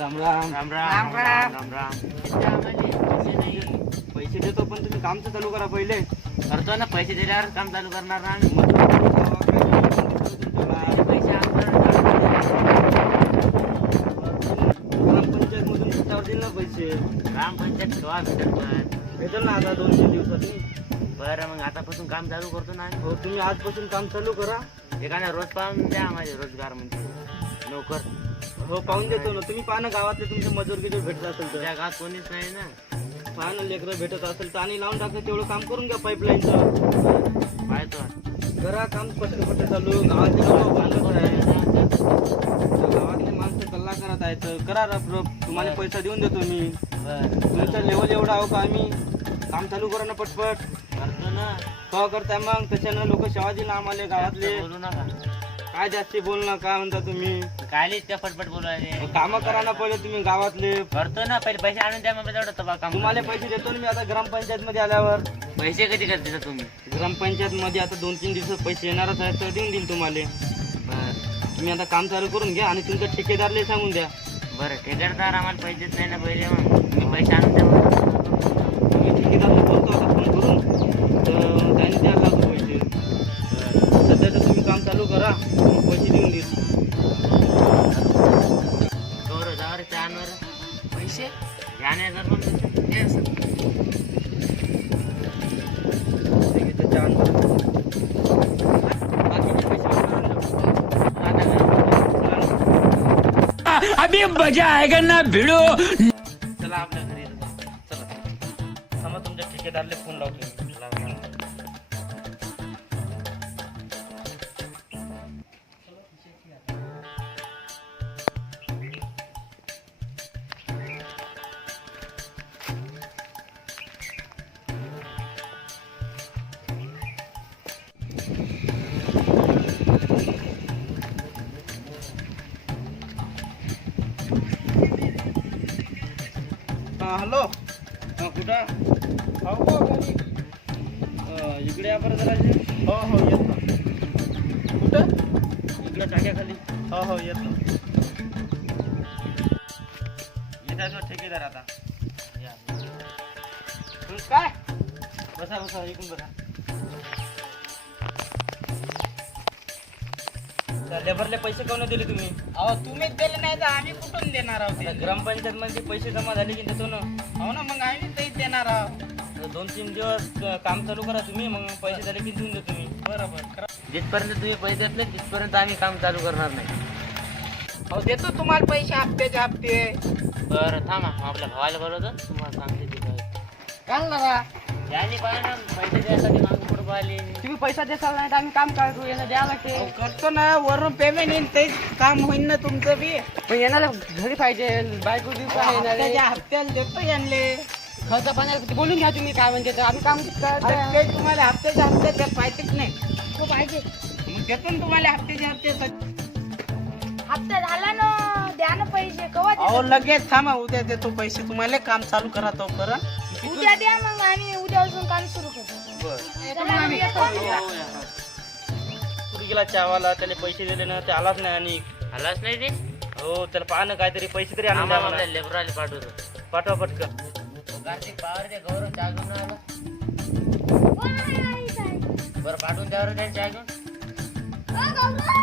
राम राम. राम राम राम राम राम. पैसे देतो पण तुम्ही काम तर चालू करा पहिले. करतो ना, पैसे दिल्यावर काम चालू करणार ना आम्ही. पैसे ग्रामपंचायत मधून त्याच्यावर देईल ना पैसे. ग्रामपंचायत केव्हा भेटेल पण? भेटेल ना आता 2-3 दिवसात. बरं मग आतापासून काम चालू करतो ना आम्ही. हो तुम्ही आजपासून काम चालू करा. एखादा रोज पाहून द्या आम्हाला रोजगार म्हणजे नोकर. हो पाहून देतो ना. तुम्ही पहा ना गावातले तुमचे मजूर गिजूर भेटत असेल तर. त्या गावात कोणीच नाही ना. पहा ना लेकरं भेटत असेल तर आणि लावून टाका. तेवढं काम करून घ्या पाईपलाईनचं. पाहतो. करा काम पटकन चालू. गावातले लोक बांधत आहे. गावातले माणसं कल्ला करत आहेत. करा रप तुम्हाला पैसा देऊन देतो मी. बरं तुमचं लेवल एवढं आहो का आम्ही. काम चालू करा ना पटपट. करतो ना. का करताय मग? त्याच्यानं लोक शेवा दिला आम्हाला गावातले. बोलू नका. काय जास्ती बोल ना. काय म्हणता तुम्ही? काय इतक्या पटपट बोलायले? काम करा ना पहिले तुम्ही गावातले. करतो ना, पहिले पैसे आणून द्या मग तेवढं तबा काम. तुम्हाला पैसे देतो ना मी आता ग्रामपंचायत मध्ये आल्यावर. पैसे कधी करते तुम्ही? ग्रामपंचायत मध्ये आता 2-3 दिवसात पैसे येणारच आहेत तर देऊन देईल तुम्हाला. बरं तुम्ही आता काम चालू करून घ्या आणि तुमच्या ठेकेदारला सांगून द्या. बरं ठेकेदार आम्हाला पैसेच नाही ना पहिले. मग मी पैसे आणून द्या मग. तुम्ही ठेकेदारला बोलतो आता फोन करून तर त्याने द्यायला लागतो पैसे. सध्या तर तुम्ही काम चालू करा मग पैसे देऊन देईल. गौरव जावर चानवर पैसे जाण्याचं पण हे असं. अभी मजा आएगा ना भिड़ो. चला आपल्या घरी चला. थांबा तुमच्या ठेकेदारला फोन लावतो. हॅलो. कुठं? हो घरी. इकडे या बरं जरा. हो हो येतो. कुठं? इकडे टाक्याखाली. हो हो येतो. येतात ठेकेदार आता. काय? बसा बसा इकडून बसा. लेबरले पैसे कोण दिले तुम्ही? अहो तुम्हीच दिले नाही तर आम्ही कुठून देणार आहोत? आता ग्रामपंचायत मध्ये पैसे जमा झाले की देतो ना. हो ना, मग आम्ही तेच देणार आहोत. 2-3 दिवस काम चालू करा तुम्ही. मग पैसे झाले की देऊन देतो मी. बरोबर करा. जिथपर्यंत तुम्ही पैसे देत नाही तिथपर्यंत आम्ही काम चालू करणार नाही. अहो देतो तुम्हाला पैसे हप्त्याचे हप्ते. बरं थांबा आपल्या भावाला बोलवतो तुम्हाला सांगते ते काय. काय ना याने पाहा ना पैसे द्यायसाठी मागून पुढे पाहिले. तुम्ही पैसा देसाल नाही तर आम्ही काम करू. यांना द्यावं लागते. करतो ना, वरून पेमेंट येईल तेच काम होईल ना तुमचं बी. पण येणार घरी पाहिजे. बायको हप्त्याच्या हप्त्याला देतो यांले. खर्च पाण्याला बोलून घ्या तुम्ही काय म्हणते तर आम्ही काम ते तुम्हाला हप्त्याच्या हप्ते ते पाहिजेच नाही. हो पाहिजे. मग देतो ना तुम्हाला हप्त्याचे हप्ते. हप्ता झाला ना, द्या ना पैसे. कवा अहो लगेच थांबा, उद्या देतो पैसे तुम्हाला. काम चालू करा तोपर्यंत. उद्या द्या, मग आम्ही उद्यापासून काम सुरू करतो. चला, आम्ही येतो. गेला चावाला त्याला पैसे दिले ना ते आलाच नाही. आणि आलाच नाही ते. हो त्याला पाहणं काहीतरी पैसे तरी आणून द्या आपल्या मला. लेबराला पाठवतो. पाठवा पटकन. कार्तिक पावर दे गौरव चहा घेऊन आला. हो, नाही, नाही, नाही. बरं पाठवून द्यावर त्यांच्या घेऊन. हो, गौरव.